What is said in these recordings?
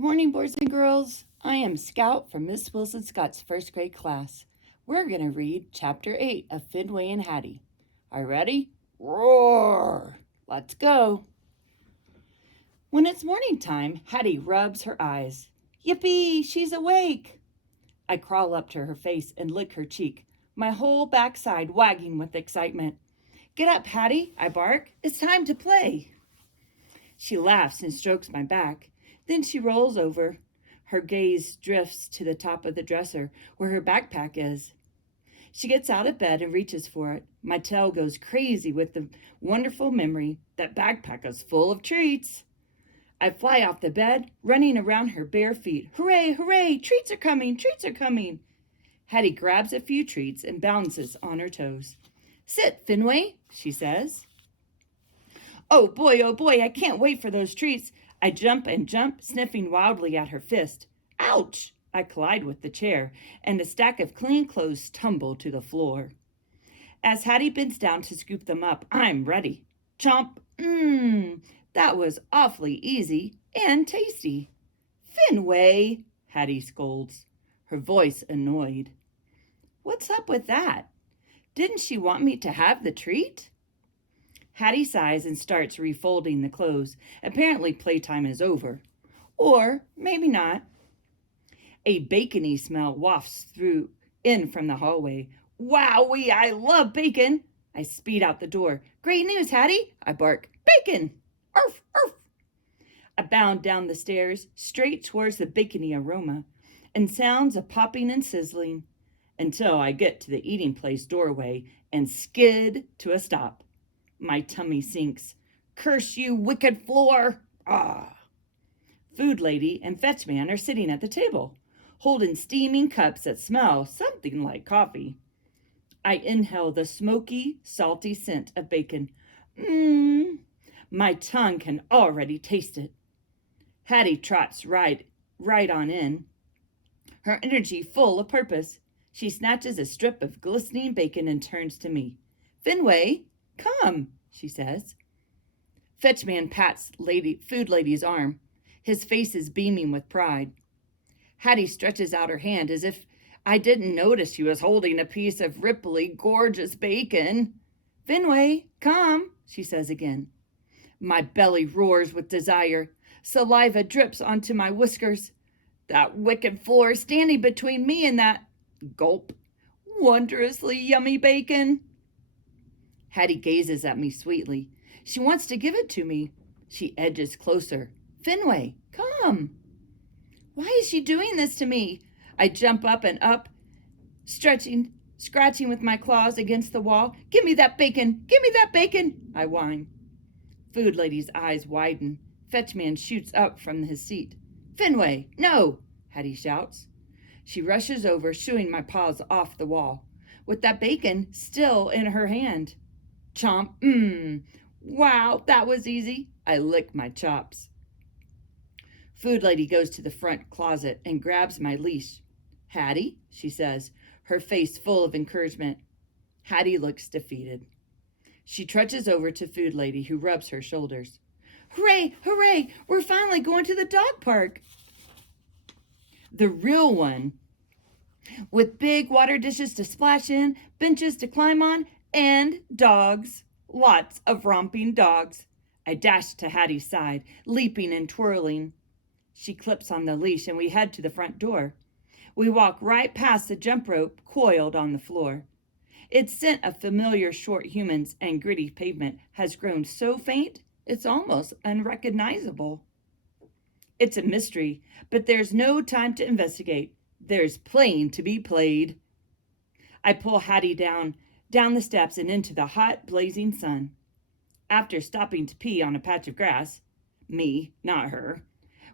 Good morning, boys and girls. I am Scout from Miss Wilson Scott's first grade class. We're going to read Chapter 8 of Fenway and Hattie. Are you ready? Roar! Let's go. When it's morning time, Hattie rubs her eyes. Yippee! She's awake! I crawl up to her face and lick her cheek, my whole backside wagging with excitement. Get up, Hattie, I bark. It's time to play. She laughs and strokes my back. Then she rolls over. Her gaze drifts to the top of the dresser where her backpack is. She gets out of bed and reaches for it. My tail goes crazy with the wonderful memory that backpack is full of treats. I fly off the bed, running around her bare feet. Hooray, hooray, treats are coming, treats are coming. Hattie grabs a few treats and bounces on her toes. Sit, Fenway, she says. Oh boy, I can't wait for those treats. I jump and jump, sniffing wildly at her fist. Ouch! I collide with the chair, and a stack of clean clothes tumble to the floor. As Hattie bends down to scoop them up, I'm ready. Chomp! That was awfully easy and tasty. Fenway! Hattie scolds, her voice annoyed. What's up with that? Didn't she want me to have the treat? Hattie sighs and starts refolding the clothes. Apparently playtime is over. Or maybe not. A bacony smell wafts in from the hallway. Wowee, I love bacon! I speed out the door. Great news, Hattie! I bark. Bacon! Arf, arf! I bound down the stairs, straight towards the bacony aroma, and sounds of popping and sizzling, until I get to the eating place doorway and skid to a stop. My tummy sinks. Curse you, wicked floor! Ah! Food lady and fetch man are sitting at the table, holding steaming cups that smell something like coffee. I inhale the smoky, salty scent of bacon. My tongue can already taste it. Hattie trots right on in, her energy full of purpose. She snatches a strip of glistening bacon and turns to me. Fenway, come, she says. Fetchman pats food lady's arm. His face is beaming with pride. Hattie stretches out her hand as if I didn't notice she was holding a piece of ripply, gorgeous bacon. Fenway, come, she says again. My belly roars with desire. Saliva drips onto my whiskers. That wicked floor is standing between me and that, gulp, wondrously yummy bacon. Hattie gazes at me sweetly. She wants to give it to me. She edges closer. Fenway, come. Why is she doing this to me? I jump up and up, scratching with my claws against the wall. Give me that bacon! Give me that bacon! I whine. Food lady's eyes widen. Fetchman shoots up from his seat. Fenway, no! Hattie shouts. She rushes over, shooing my paws off the wall, with that bacon still in her hand. Chomp, wow, that was easy. I lick my chops. Food lady goes to the front closet and grabs my leash. Hattie, she says, her face full of encouragement. Hattie looks defeated. She trudges over to food lady, who rubs her shoulders. Hooray, hooray, we're finally going to the dog park. The real one, with big water dishes to splash in, benches to climb on, and dogs. Lots of romping dogs. I dash to Hattie's side, leaping and twirling. She clips on the leash and we head to the front door. We walk right past the jump rope coiled on the floor. Its scent of familiar short humans and gritty pavement has grown so faint it's almost unrecognizable. It's a mystery, but there's no time to investigate. There's playing to be played. I pull Hattie down the steps and into the hot, blazing sun. After stopping to pee on a patch of grass, me, not her,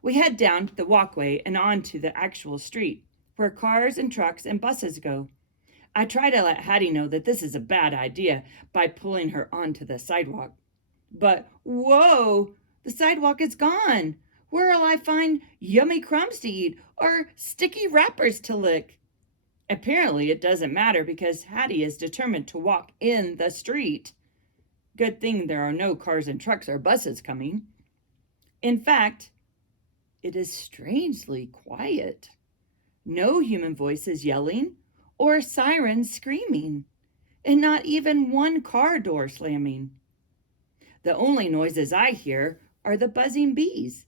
we head down the walkway and onto the actual street, where cars and trucks and buses go. I try to let Hattie know that this is a bad idea by pulling her onto the sidewalk. But, whoa, the sidewalk is gone. Where'll I find yummy crumbs to eat or sticky wrappers to lick? Apparently it doesn't matter because Hattie is determined to walk in the street. Good thing there are no cars and trucks or buses coming. In fact, it is strangely quiet. No human voices yelling or sirens screaming, and not even one car door slamming. The only noises I hear are the buzzing bees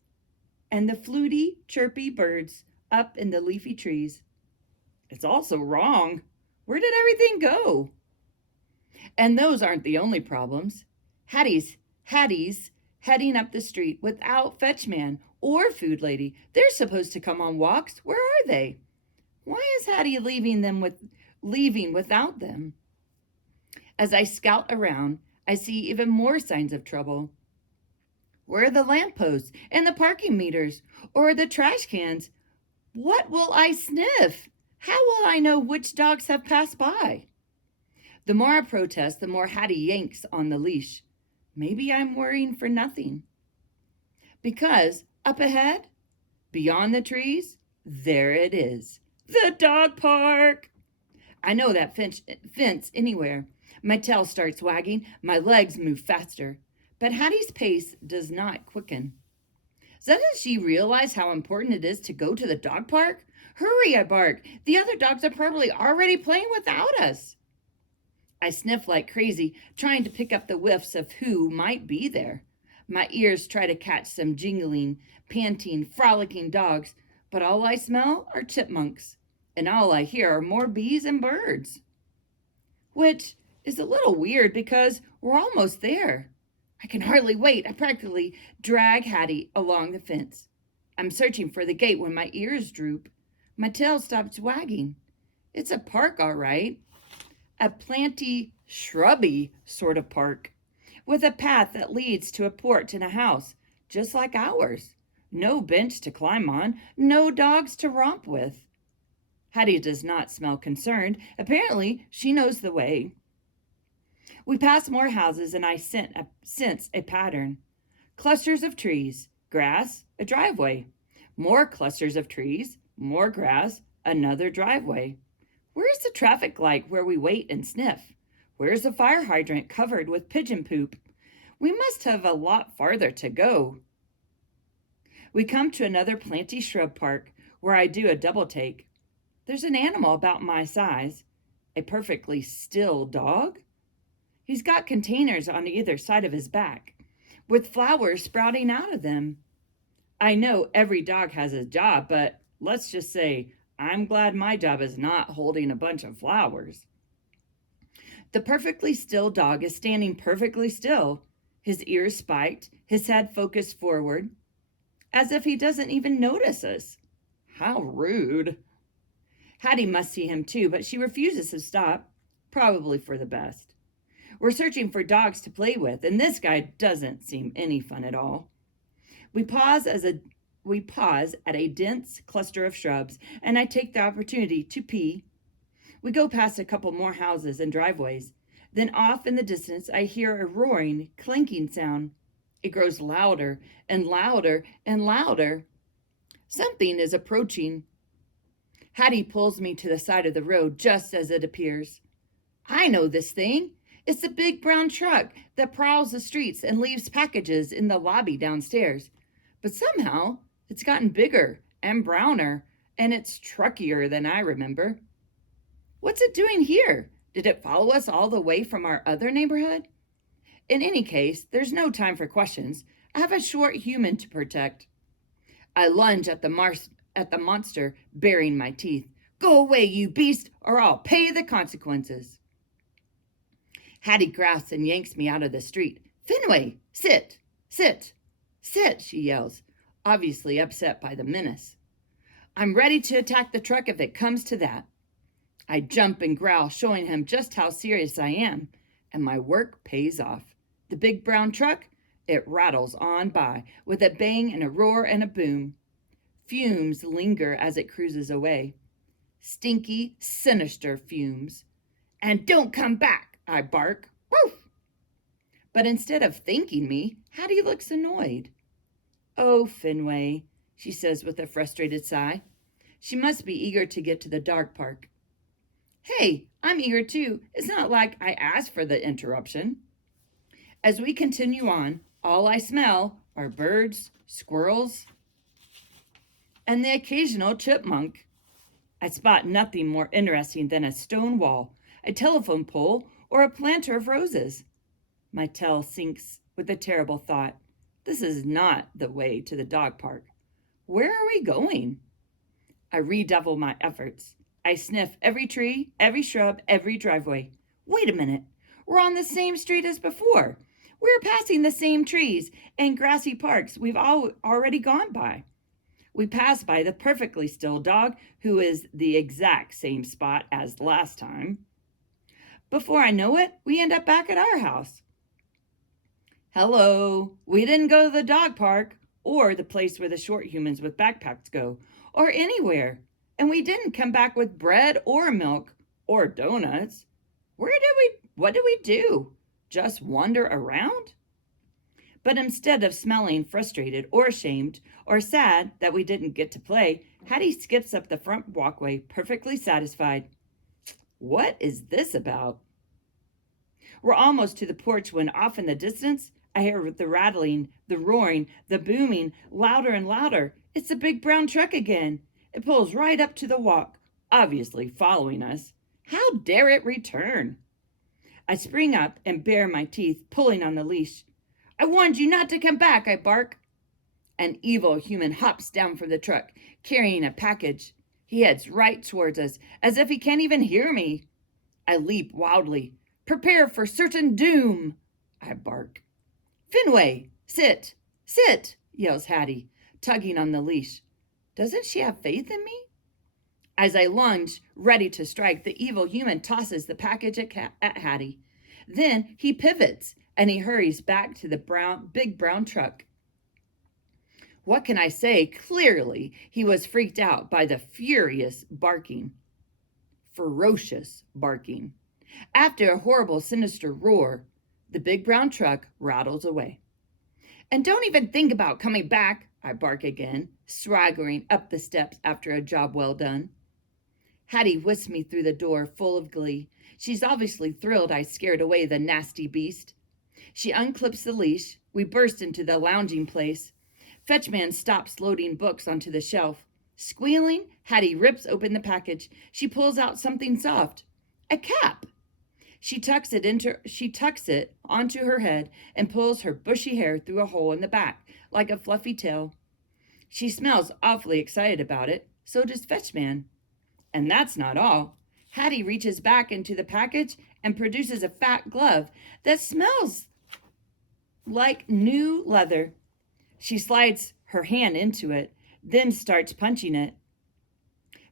and the fluty, chirpy birds up in the leafy trees. It's also wrong. Where did everything go? And those aren't the only problems. Hattie's heading up the street without fetchman or food lady. They're supposed to come on walks. Where are they? Why is Hattie leaving without them? As I scout around, I see even more signs of trouble. Where are the lampposts and the parking meters or the trash cans? What will I sniff? How will I know which dogs have passed by? The more I protest, the more Hattie yanks on the leash. Maybe I'm worrying for nothing. Because up ahead, beyond the trees, there it is. The dog park. I know that fence anywhere. My tail starts wagging, my legs move faster. But Hattie's pace does not quicken. Doesn't she realize how important it is to go to the dog park? Hurry, I bark. The other dogs are probably already playing without us. I sniff like crazy, trying to pick up the whiffs of who might be there. My ears try to catch some jingling, panting, frolicking dogs, but all I smell are chipmunks, and all I hear are more bees and birds. Which is a little weird because we're almost there. I can hardly wait. I practically drag Hattie along the fence. I'm searching for the gate when my ears droop. My tail stops wagging. It's a park, all right. A planty, shrubby sort of park with a path that leads to a porch and a house, just like ours. No bench to climb on, no dogs to romp with. Hattie does not smell concerned. Apparently, she knows the way. We pass more houses and I sense a pattern. Clusters of trees, grass, a driveway. More clusters of trees, more grass, another driveway. Where's the traffic light where we wait and sniff? Where's the fire hydrant covered with pigeon poop? We must have a lot farther to go. We come to another planty shrub park where I do a double take. There's an animal about my size, a perfectly still dog. He's got containers on either side of his back, with flowers sprouting out of them. I know every dog has a job, but let's just say I'm glad my job is not holding a bunch of flowers. The perfectly still dog is standing perfectly still, his ears spiked, his head focused forward, as if he doesn't even notice us. How rude. Hattie must see him too, but she refuses to stop, probably for the best. We're searching for dogs to play with, and this guy doesn't seem any fun at all. We pause at a dense cluster of shrubs, and I take the opportunity to pee. We go past a couple more houses and driveways. Then off in the distance, I hear a roaring, clanking sound. It grows louder and louder and louder. Something is approaching. Hattie pulls me to the side of the road just as it appears. I know this thing. It's the big brown truck that prowls the streets and leaves packages in the lobby downstairs. But somehow, it's gotten bigger and browner, and it's truckier than I remember. What's it doing here? Did it follow us all the way from our other neighborhood? In any case, there's no time for questions. I have a short human to protect. I lunge at the monster, baring my teeth. Go away, you beast, or I'll pay the consequences. Hattie grasps and yanks me out of the street. Fenway, sit, sit, sit, she yells, obviously upset by the menace. I'm ready to attack the truck if it comes to that. I jump and growl, showing him just how serious I am, and my work pays off. The big brown truck, it rattles on by with a bang and a roar and a boom. Fumes linger as it cruises away. Stinky, sinister fumes. And don't come back, I bark. Woof! But instead of thanking me, Hattie looks annoyed. Oh, Fenway, she says with a frustrated sigh. She must be eager to get to the dog park. Hey, I'm eager too. It's not like I asked for the interruption. As we continue on, all I smell are birds, squirrels, and the occasional chipmunk. I spot nothing more interesting than a stone wall, a telephone pole, or a planter of roses. My tail sinks with a terrible thought. This is not the way to the dog park. Where are we going? I redouble my efforts. I sniff every tree, every shrub, every driveway. Wait a minute. We're on the same street as before. We're passing the same trees and grassy parks we've already gone by. We pass by the perfectly still dog, who is the exact same spot as last time. Before I know it, we end up back at our house. Hello, we didn't go to the dog park, or the place where the short humans with backpacks go, or anywhere. And we didn't come back with bread or milk or donuts. What did we do? Just wander around? But instead of smelling frustrated or ashamed or sad that we didn't get to play, Hattie skips up the front walkway perfectly satisfied. What is this about? We're almost to the porch when off in the distance, I hear the rattling, the roaring, the booming, louder and louder. It's the big brown truck again. It pulls right up to the walk, obviously following us. How dare it return? I spring up and bare my teeth, pulling on the leash. I warned you not to come back, I bark. An evil human hops down from the truck, carrying a package. He heads right towards us, as if he can't even hear me. I leap wildly. Prepare for certain doom, I bark. Fenway, sit, sit, yells Hattie, tugging on the leash. Doesn't she have faith in me? As I lunge, ready to strike, the evil human tosses the package at Hattie. Then he pivots and he hurries back to the big brown truck. What can I say? Clearly, he was freaked out by the furious barking. Ferocious barking. After a horrible, sinister roar, the big brown truck rattles away. And don't even think about coming back, I bark again, swaggering up the steps after a job well done. Hattie whisks me through the door full of glee. She's obviously thrilled I scared away the nasty beast. She unclips the leash. We burst into the lounging place. Fetchman stops loading books onto the shelf. Squealing, Hattie rips open the package. She pulls out something soft. A cap. She tucks it onto her head and pulls her bushy hair through a hole in the back, like a fluffy tail. She smells awfully excited about it. So does Fetchman. And that's not all. Hattie reaches back into the package and produces a fat glove that smells like new leather. She slides her hand into it, then starts punching it.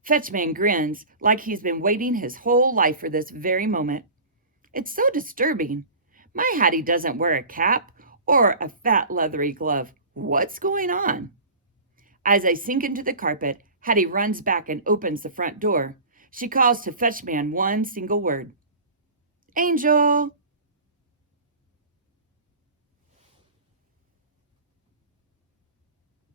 Fetchman grins like he's been waiting his whole life for this very moment. It's so disturbing. My Hattie doesn't wear a cap or a fat leathery glove. What's going on? As I sink into the carpet, Hattie runs back and opens the front door. She calls to Fetchman one single word. Angel!